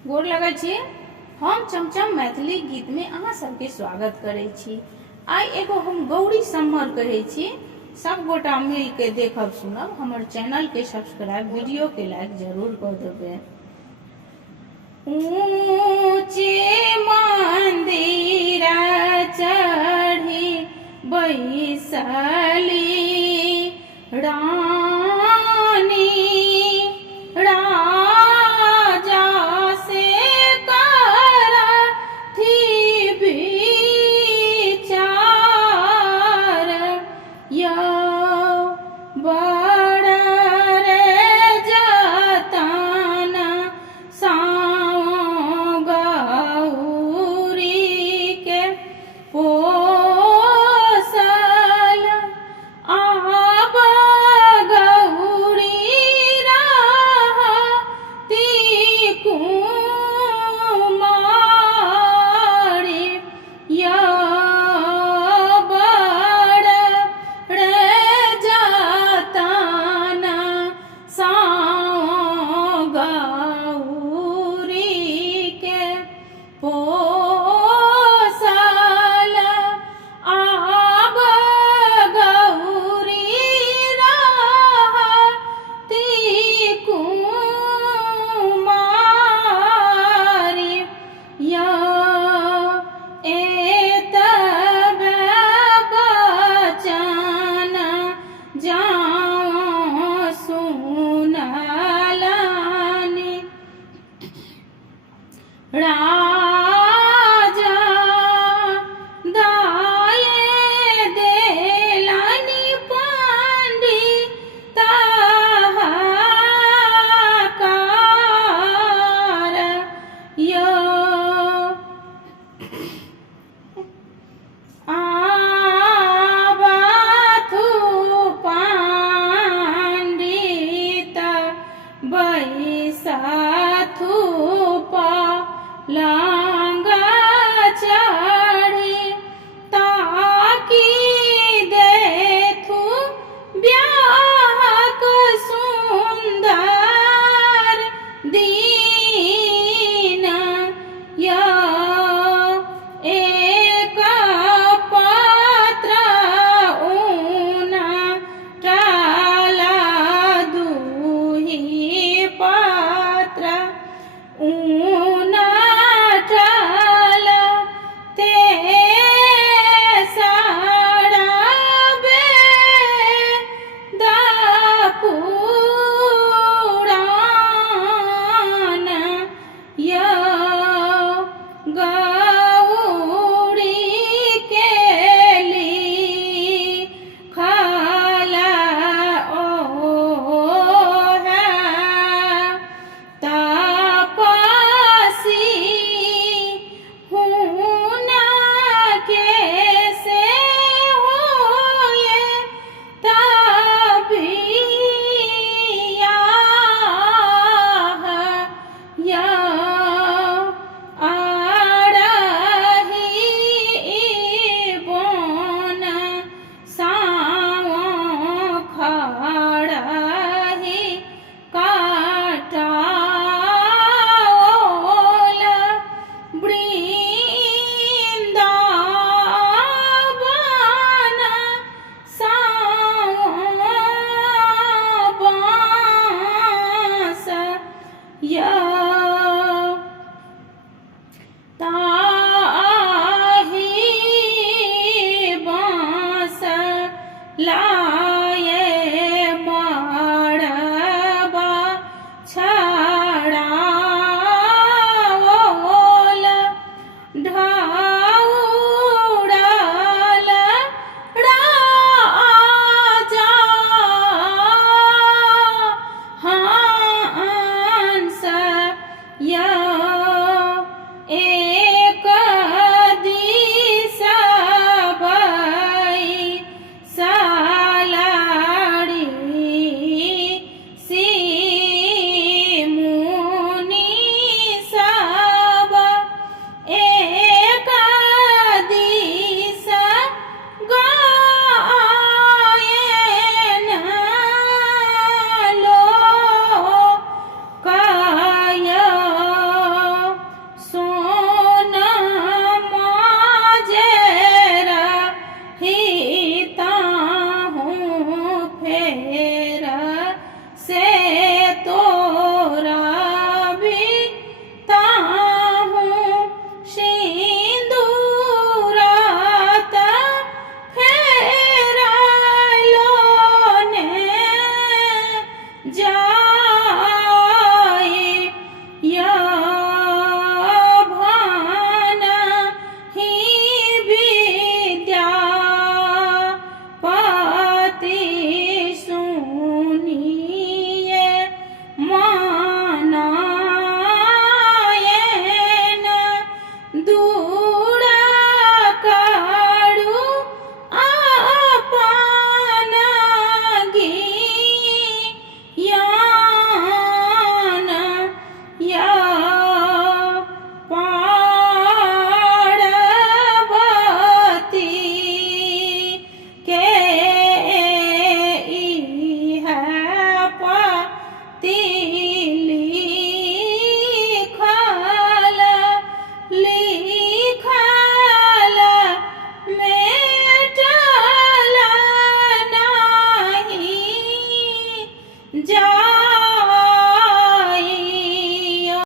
गोर लगै छी। हम चमचम मैथिली गीत में अहाँ सबके स्वागत करै छी। आई एगो हम गौरी सम्मर कहै छी, सब गोटा मिल के देखब सुनब। हमर चैनल के सब्सक्राइब, वीडियो के लाइक जरूर कर देबै। ऊंचे मंदिर चढ़ी बैसली रानी, राजा से करथी विचार, यौ बड़ रे जतन साँव गौरी के पोसल, आब गौरी रहती कुमारी, यौ बड़ रे जतन साँव गौरी के पोसल, आब गौरी रहती कुमारी, यौ एतबे बचन जाऊं सुनलनि, राजा दाये देलनि पंडितकार, यौ आबथु पंडित बैसथु पलंग